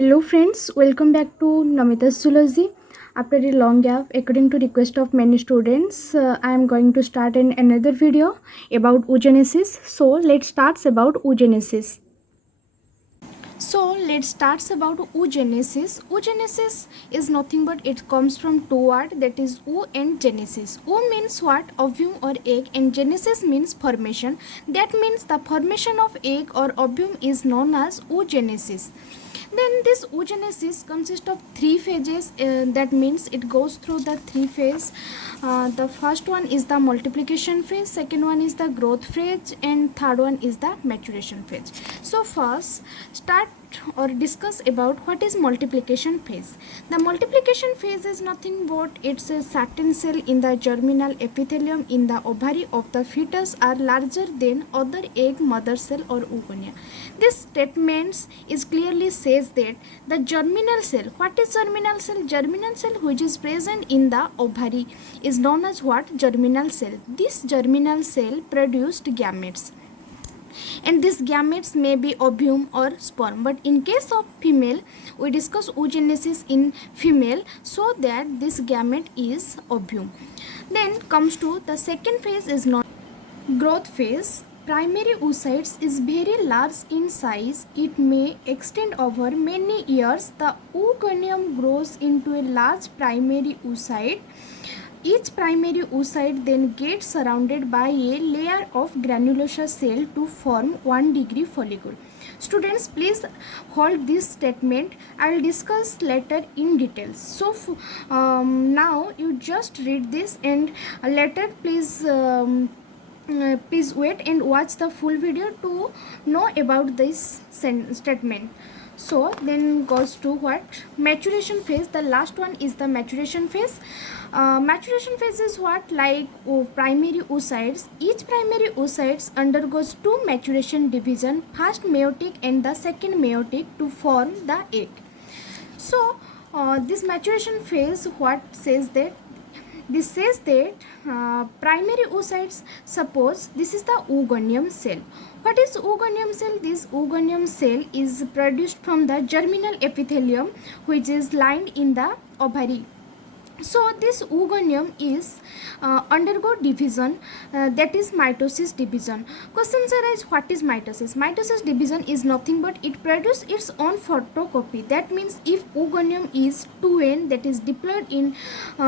Hello friends, welcome back to Namita's Zoology. After a long gap, according to request of many students, I am going to start another video about oogenesis. So let's start about oogenesis. So let's start about oogenesis. Oogenesis is nothing but it comes from two words, that is oo and genesis. Oo means what? Ovum or egg, and genesis means formation. That means the formation of egg or ovum is known as oogenesis. Then this oogenesis consists of three phases. That means it goes through the three phases. The first one is the multiplication phase, second one is the growth phase, and third one is the maturation phase. So first start or discuss about what is multiplication phase. The multiplication phase is nothing but it's a certain cell in the germinal epithelium in the ovary of the fetus are larger than other egg, mother cell or oogonia. This statement is clearly says that the germinal cell, what is germinal cell? Germinal cell which is present in the ovary is known as what? Germinal cell. This germinal cell produced gametes, and these gametes may be ovum or sperm, but in case of female we discuss oogenesis in female, so that this gamete is ovum. Then comes to the second phase is not growth phase. Primary oocytes is very large in size. It may extend over many years. The oogonium grows into a large primary oocyte. Each primary oocyte then gets surrounded by a layer of granulous cell to form 1 degree follicle. Students, please hold this statement. I will discuss later in details. So now you just read this, and later please wait and watch the full video to know about this statement. So then goes to what? Maturation phase. The last one is the maturation phase. Maturation phase is what? Like primary oocytes. Each primary oocytes undergoes two maturation division, first meiotic and the second meiotic, to form the egg. So this maturation phase, what says that? This says that primary oocytes, suppose this is the oogonium cell. What is oogonium cell? This oogonium cell is produced from the germinal epithelium which is lined in the ovary. So this oogonium is undergo division, that is mitosis division. Questions arise, what is mitosis? Mitosis division is nothing but it produces its own photocopy. That means if oogonium is 2n, that is diploid in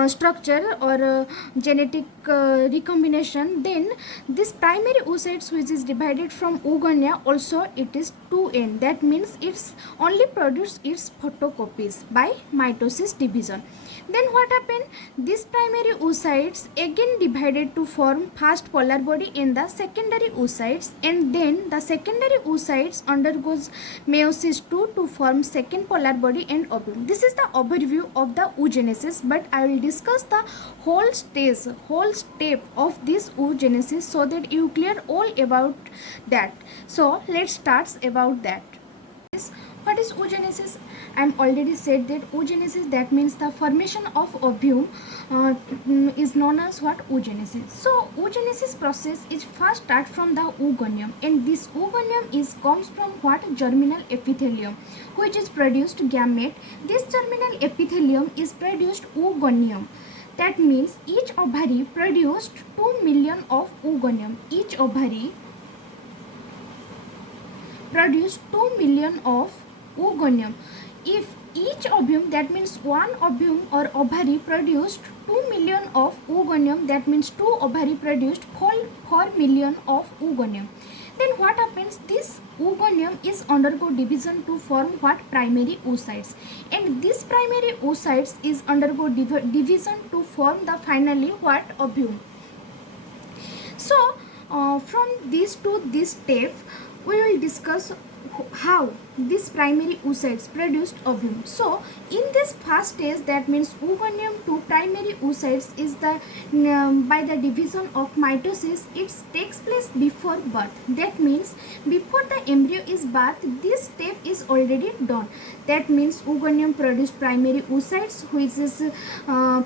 structure or genetic recombination, then this primary oocytes which is divided from oogonia also it is 2n. That means it's only produce its photocopies by mitosis division. Then what happened? These primary oocytes again divided to form first polar body in the secondary oocytes, and then the secondary oocytes undergoes meiosis 2 to form second polar body and ovum. This is the overview of the oogenesis, but I will discuss the whole step of this oogenesis so that you clear all about that. So let's start about that. What is oogenesis? I am already said that oogenesis, that means the formation of ovum is known as what? Oogenesis. So oogenesis process is first start from the oogonium, and this oogonium is comes from what? Germinal epithelium which is produced gamete. This germinal epithelium is produced oogonium. That means each ovary produced 2 million of oogonium. Each ovary produced 2 million of oogonium. If each ovum, that means one ovum or ovary produced 2 million of oogonium, that means two ovary produced 4 million of oogonium. Then what happens? This oogonium is undergo division to form what? Primary oocytes, and this primary oocytes is undergo division to form the finally what? Ovum. So from this to this step we will discuss how this primary oocytes produced ovum. So in this first stage, that means oogonium to primary oocytes is the by the division of mitosis, it takes place before birth. That means Before the embryo is birthed, this step is already done. That means oogonium produced primary oocytes, which is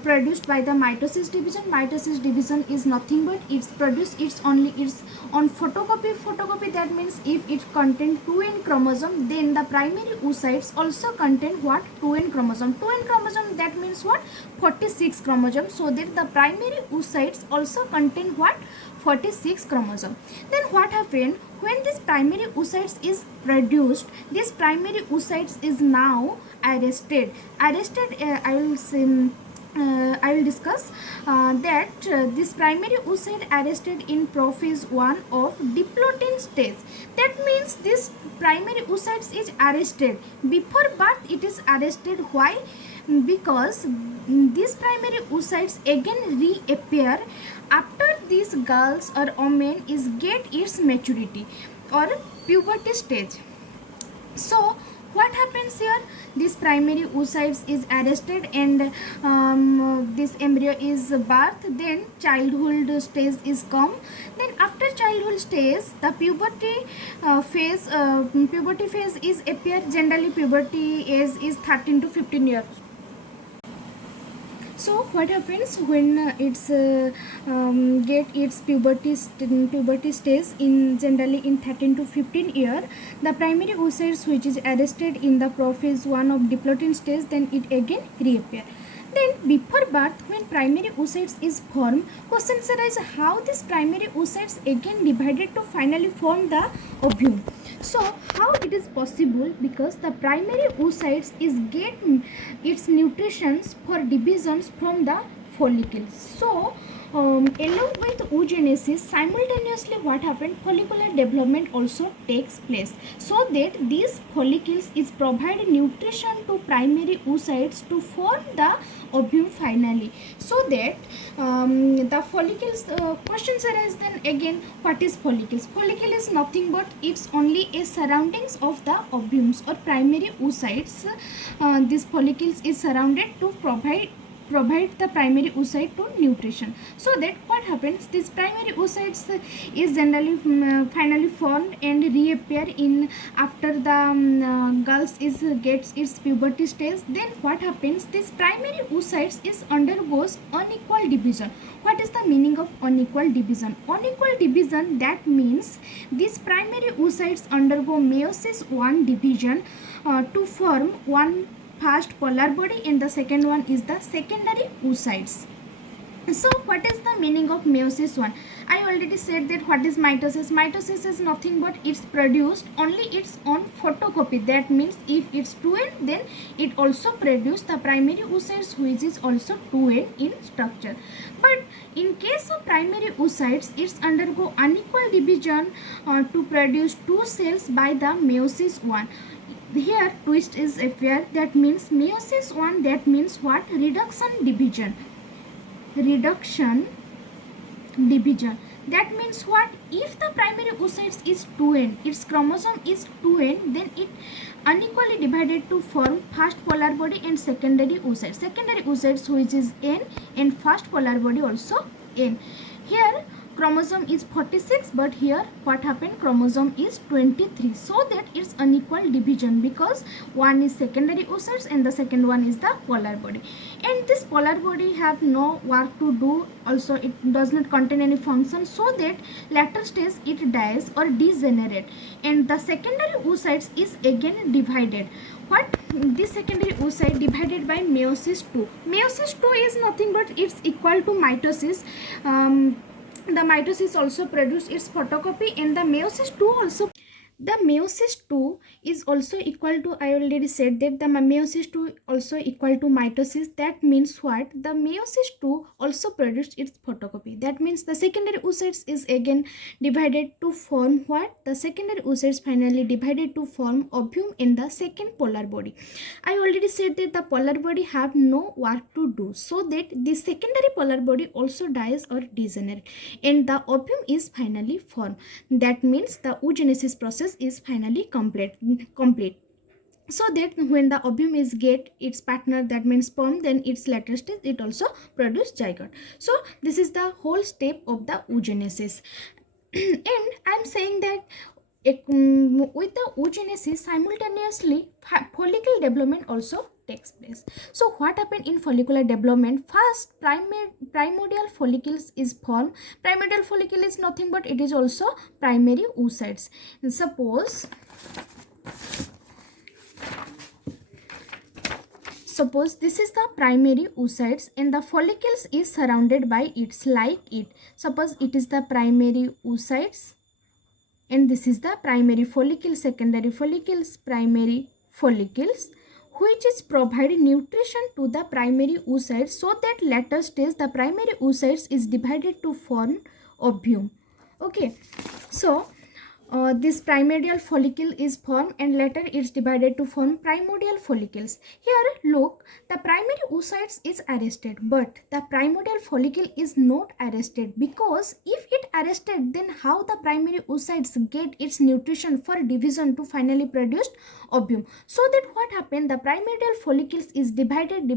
produced by the mitosis division. Mitosis division is nothing but it's produced, it's only it's on photocopy. Photocopy, that means if it contain 2n chromosome, then the primary oocytes also contain what? 2n chromosome. 2n chromosome, that means what? 46 chromosome. So that the primary oocytes also contain what? 46 chromosome. Then what happened when this primary oocytes is produced? This primary oocytes is now arrested. I will discuss that this primary oocyte arrested in prophase 1 of diplotin stage. That means this primary oocytes is arrested before birth. It is arrested. Why? Because these primary oocytes again reappear after these girls or women is get its maturity or puberty stage. So what happens here? This primary oocytes is arrested and this embryo is birthed. Then childhood stage is come. Then after childhood stage, the puberty phase is appear. Generally puberty age is 13 to 15 years. So what happens when it's get its puberty stage in generally in 13 to 15 year? The primary oocytes which is arrested in the prophase 1 of diplotin stage, then it again reappear. Then before birth, when primary oocytes is formed, questions arise how this primary oocytes again divided to finally form the ovum. So how it is possible? Because the primary oocytes is get its nutritions for divisions from the follicles. So along with oogenesis, simultaneously what happened? Follicular development also takes place, so that these follicles is provide nutrition to primary oocytes to form the ovum finally. So that the follicles, questions arise then again, what is follicles? Follicle is nothing but it's only a surroundings of the ovums or primary oocytes. This follicles is surrounded to provide the primary oocyte to nutrition. So that what happens, this primary oocytes is generally finally formed and reappear in after the girls is gets its puberty stage. Then what happens, this primary oocytes is undergoes unequal division. What is the meaning of unequal division? Unequal division, that means these primary oocytes undergo meiosis 1 division to form one first polar body, and the second one is the secondary oocytes. So what is the meaning of meiosis 1? I already said that what is mitosis. Mitosis is nothing but it's produced only its own photocopy. That means if it's 2n, then it also produce the primary oocytes which is also 2n in structure. But in case of primary oocytes, it's undergo unequal division to produce 2 cells by the meiosis 1. Here twist is appear. That means meiosis 1, that means what? Reduction division. That means what? If the primary oocytes is 2n, its chromosome is 2n, then it unequally divided to form first polar body and secondary oocytes. Secondary oocytes which is n, and first polar body also n. Here chromosome is 46, but here what happened? Chromosome is 23. So that it's unequal division, because one is secondary oocytes and the second one is the polar body. And this polar body have no work to do. Also it does not contain any function, so that later stage it dies or degenerate, and the secondary oocytes is again divided. What? This secondary oocyte divided by meiosis 2. Meiosis 2 is nothing but it's equal to mitosis. The mitosis also produce its photocopy, and the meiosis 2 also. The meiosis 2 is also equal to, I already said that the meiosis 2 also equal to mitosis. That means what? The meiosis 2 also produced its photocopy. That means the secondary oocytes is again divided to form what? The secondary oocytes finally divided to form ovum in the second polar body. I already said that the polar body have no work to do, so that the secondary polar body also dies or degenerate, and the ovum is finally formed. That means the oogenesis process is finally complete. So that when the ovum is get its partner, that means sperm, then its later stage it also produce zygote. So this is the whole step of the oogenesis. And I'm saying that with the oogenesis, simultaneously follicle development also takes place. So what happened in follicular development? First, primordial follicles is formed. Primordial follicle is nothing but it is also primary oocytes. Suppose this is the primary oocytes and the follicles is surrounded by it, like it. Suppose it is the primary oocytes and this is the primary follicle, secondary follicles, primary follicles, which is providing nutrition to the primary oocytes, so that later stage the primary oocytes is divided to form ovum. Okay, so this primordial follicle is formed and later it's divided to form primordial follicles. Here look, the primary oocytes is arrested, but the primordial follicle is not arrested, because if it arrested, then how the primary oocytes get its nutrition for division to finally produce ovum? So that what happened, the primordial follicles is divided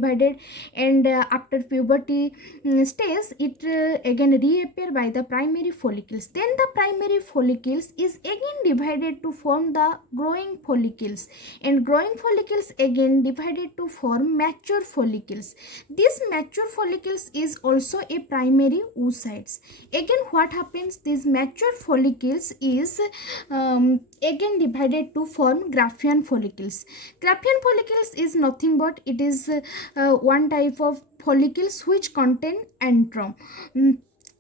and after puberty stage it again reappear by the primary follicles. Then the primary follicles is again divided to form the growing follicles, and growing follicles again divided to form mature follicles. This mature follicles is also a primary oocytes. Again what happens, these mature follicles is again divided to form Graafian follicles. Graafian follicles is nothing but it is one type of follicles which contain antrum.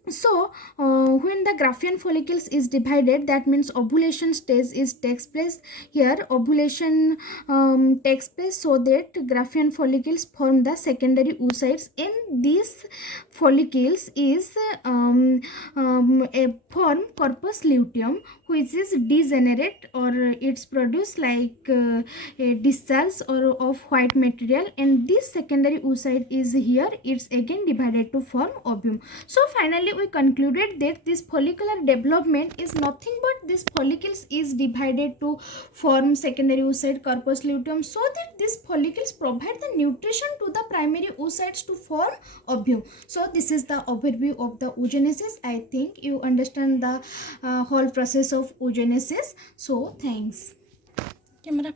So when the Graafian follicles is divided, that means ovulation stage takes place. Here ovulation takes place, so that Graafian follicles form the secondary oocytes, and these follicles is a form corpus luteum, which is degenerate or it's produced like a discharge or of white material, and this secondary oocyte is here, it's again divided to form ovum. So finally we concluded that this follicular development is nothing but this follicles is divided to form secondary oocyte corpus luteum, so that these follicles provide the nutrition to the primary oocytes to form ovum. So this is the overview of the oogenesis. I think you understand the whole process of oogenesis. So thanks. Camera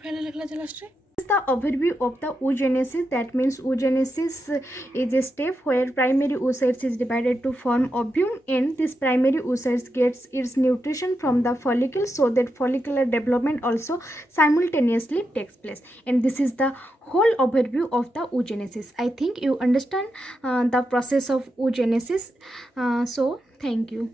is the overview of the oogenesis. That means oogenesis is a step where primary oocytes is divided to form ovum, and this primary oocytes gets its nutrition from the follicle, so that follicular development also simultaneously takes place. And this is the whole overview of the oogenesis. I think you understand the process of oogenesis. So thank you.